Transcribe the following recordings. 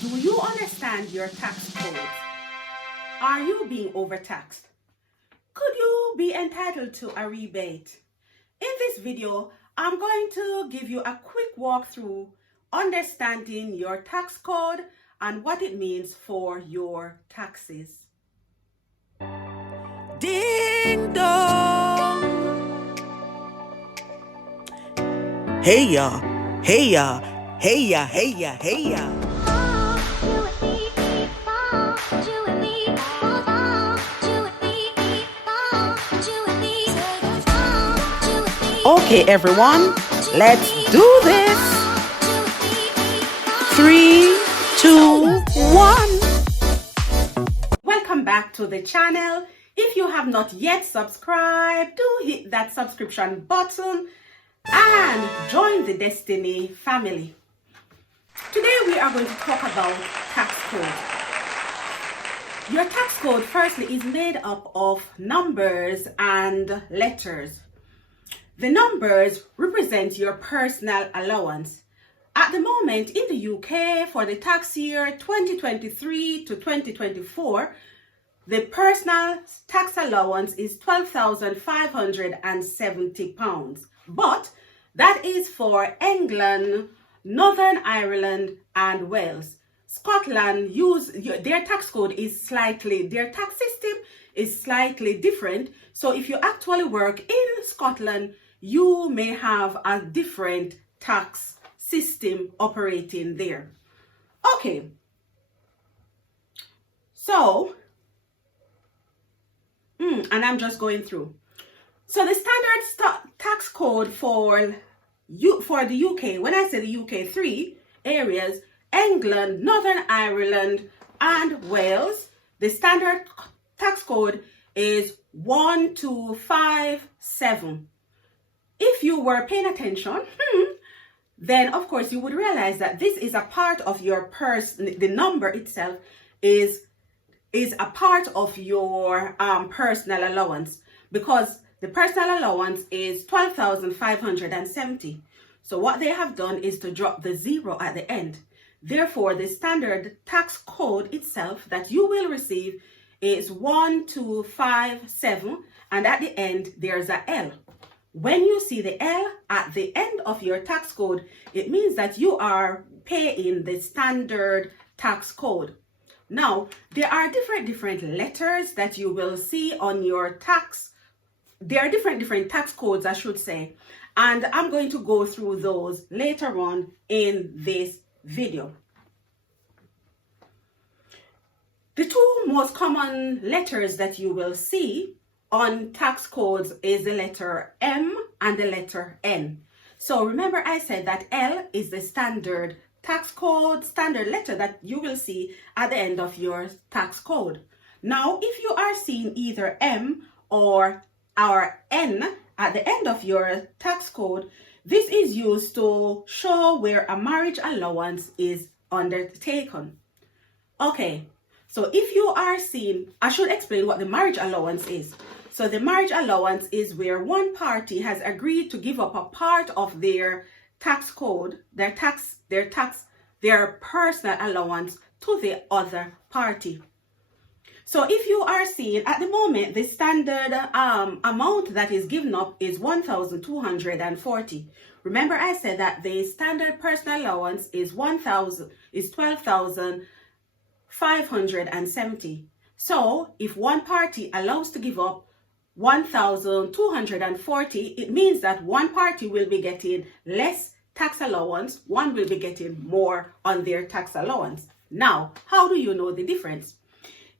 Do you understand your tax code? Are you being overtaxed? Could you be entitled to a rebate? In this video, I'm going to give you a quick walkthrough understanding your tax code and what it means for your taxes. Ding dong! Hey ya, hey ya, hey ya, hey ya, hey ya. Okay, everyone, let's do this. 3, 2, 1. Welcome back to the channel. If you have not yet subscribed, do hit that subscription button and join the Destiny family. Today we are going to talk about tax code. Your tax code firstly is made up of numbers and letters. The numbers represent your personal allowance. At the moment in the UK for the tax year 2023 to 2024, the personal tax allowance is £12,570, but that is for England, Northern Ireland and Wales. Scotland their tax code is their tax system is slightly different. So if you actually work in Scotland, you may have a different tax system operating there. Okay, so and I'm just going through. So the standard tax code for the UK, when I say the UK, 3 areas: England, Northern Ireland and Wales. The standard tax code is 1257. If you were paying attention, then of course you would realize that this is a part of your the number itself is a part of your personal allowance, because the personal allowance is 12,570. So what they have done is to drop the 0 at the end. Therefore, the standard tax code itself that you will receive is 1257, and at the end there's a L. When you see the L at the end of your tax code, it means that you are paying the standard tax code. Now, there are different letters that you will see on your tax. There are different tax codes, I should say, and I'm going to go through those later on in this video. The 2 most common letters that you will see on tax codes is the letter M and the letter N. So remember I said that L is the standard tax code, standard letter that you will see at the end of your tax code. Now, if you are seeing either M or N at the end of your tax code, this is used to show where a marriage allowance is undertaken. Okay, so if you are seeing, I should explain what the marriage allowance is. So the marriage allowance is where one party has agreed to give up a part of their tax code, their personal allowance to the other party. So if you are seeing at the moment, the standard amount that is given up is 1,240. Remember I said that the standard personal allowance is 12,570. So if one party allows to give up 1,240, it means that one party will be getting less tax allowance, one will be getting more on their tax allowance. Now, how do you know the difference?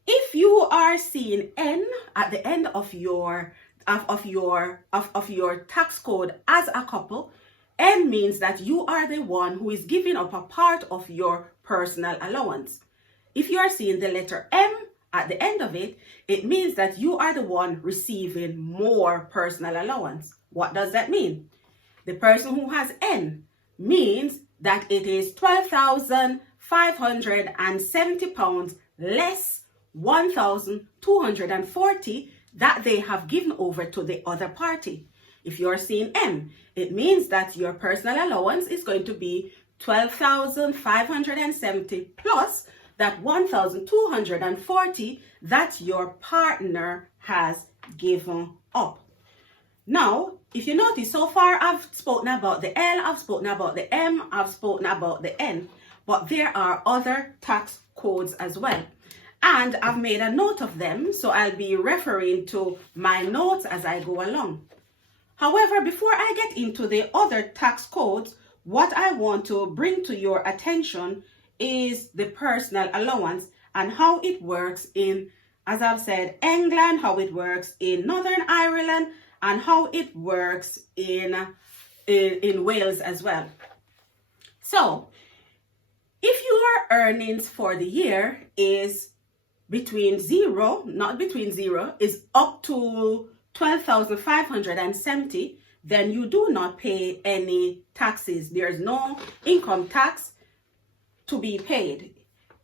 If you are seeing N at the end of your tax code as a couple, N means that you are the one who is giving up a part of your personal allowance. If you are seeing the letter M at the end of it, it means that you are the one receiving more personal allowance. What does that mean? The person who has N means that it is £12,570 less 1,240 that they have given over to the other party. If you're seeing M, it means that your personal allowance is going to be 12,570 plus that 1,240 that your partner has given up. Now, if you notice, so far I've spoken about the L, I've spoken about the M, I've spoken about the N, but there are other tax codes as well. And I've made a note of them, so I'll be referring to my notes as I go along. However, before I get into the other tax codes, what I want to bring to your attention is the personal allowance and how it works in, as I've said, England, how it works in Northern Ireland, and how it works in Wales as well. So, if your earnings for the year is is up to 12,570, then you do not pay any taxes. There's no income tax to be paid.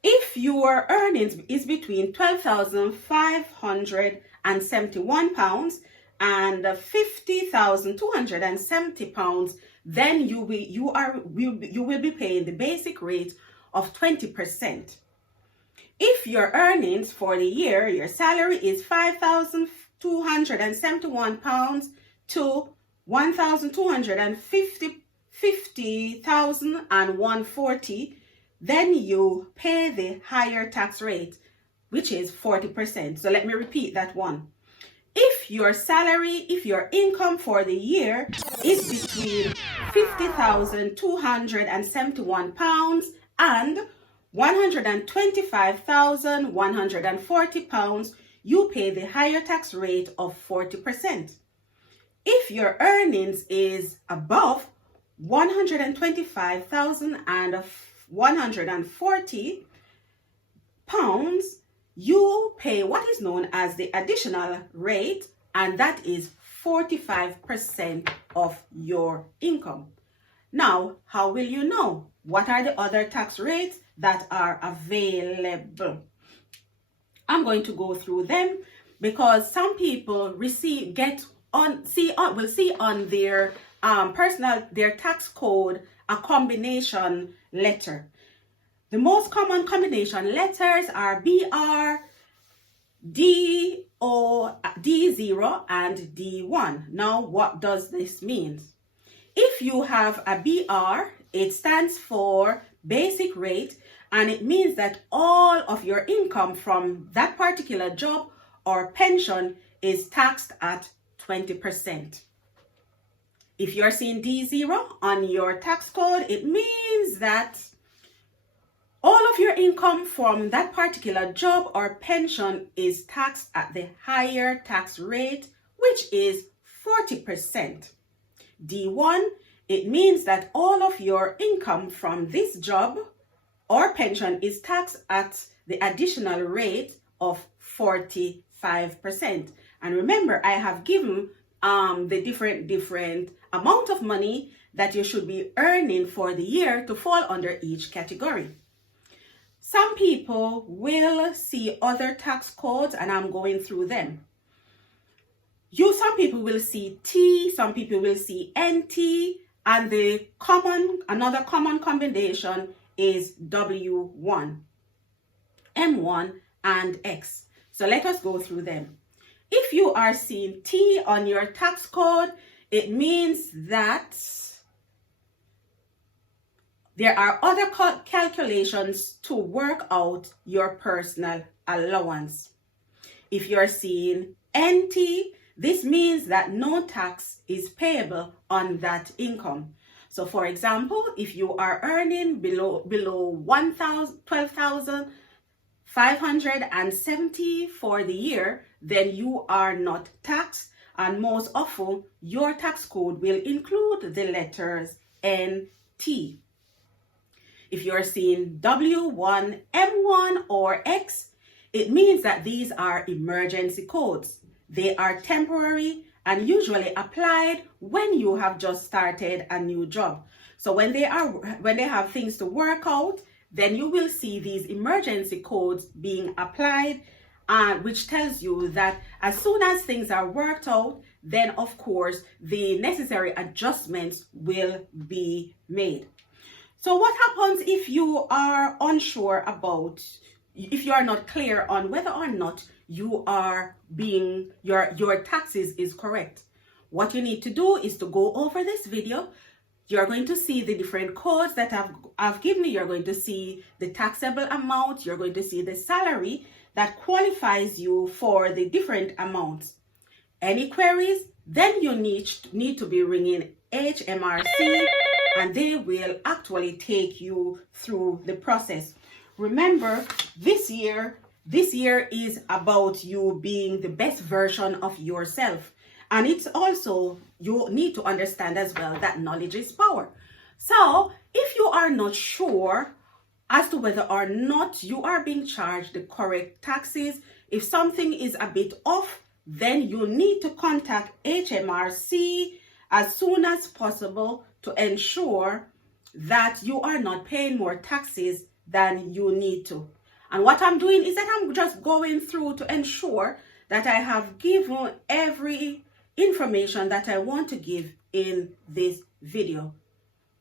If your earnings is between £12,571 and £50,270, then you will be paying the basic rate of 20%. If your earnings for the year, your salary is £5,271 to £1,250,140, then you pay the higher tax rate, which is 40%. So let me repeat that one. If your income for the year is between £50,271 and £125,140, you pay the higher tax rate of 40%. If your earnings is above £125,140, you pay what is known as the additional rate, and that is 45% of your income. Now, how will you know? What are the other tax rates that are available? I'm going to go through them because some people will see on their their tax code a combination letter. The most common combination letters are BR, D0, and D1. Now, what does this mean? If you have a BR, it stands for basic rate, and it means that all of your income from that particular job or pension is taxed at 20%. If you're seeing D0 on your tax code, it means that all of your income from that particular job or pension is taxed at the higher tax rate, which is 40%. D1, it means that all of your income from this job or pension is taxed at the additional rate of 45%. And remember, I have given the different amount of money that you should be earning for the year to fall under each category. Some people will see other tax codes, and I'm going through them. Some people will see T, some people will see NT, and another common combination is W1, M1, and X. So let us go through them. If you are seeing T on your tax code, it means that there are other calculations to work out your personal allowance. If you're seeing NT, this means that no tax is payable on that income. So for example, if you are earning below 12,570 for the year, then you are not taxed, and most often your tax code will include the letters NT. If you're seeing W1, M1, or X, it means that these are emergency codes. They are temporary and usually applied when you have just started a new job. So when they have things to work out, then you will see these emergency codes being applied, which tells you that as soon as things are worked out, then of course the necessary adjustments will be made. So what happens if you are unsure about, if you are not clear on whether or not you are being, your taxes is correct? What you need to do is to go over this video. You're going to see the different codes that I've given you. You're going to see the taxable amount. You're going to see the salary that qualifies you for the different amounts. Any queries? Then you need to be ringing HMRC, and they will actually take you through the process. Remember, this year is about you being the best version of yourself. And it's also, you need to understand as well that knowledge is power. So if you are not sure as to whether or not you are being charged the correct taxes, if something is a bit off, then you need to contact HMRC as soon as possible to ensure that you are not paying more taxes than you need to. And what I'm doing is that I'm just going through to ensure that I have given every information that I want to give in this video.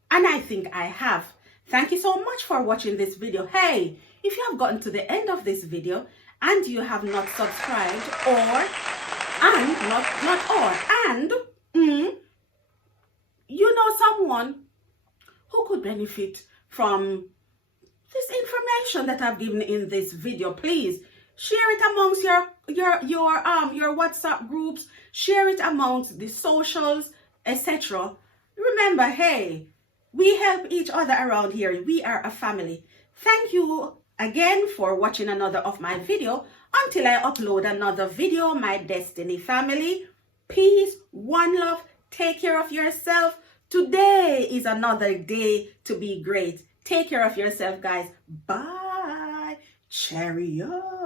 And I think I have. Thank you so much for watching this video. Hey, if you have gotten to the end of this video and you have not subscribed, you know someone who could benefit from this information that I've given in this video, please share it amongst your WhatsApp groups, share it amongst the socials, etc. Remember, hey, we help each other around here. We are a family. Thank you again for watching another of my video. Until I upload another video, my Destiny family, peace, one love, take care of yourself. Today is another day to be great. Take care of yourself, guys. Bye. Cheerio.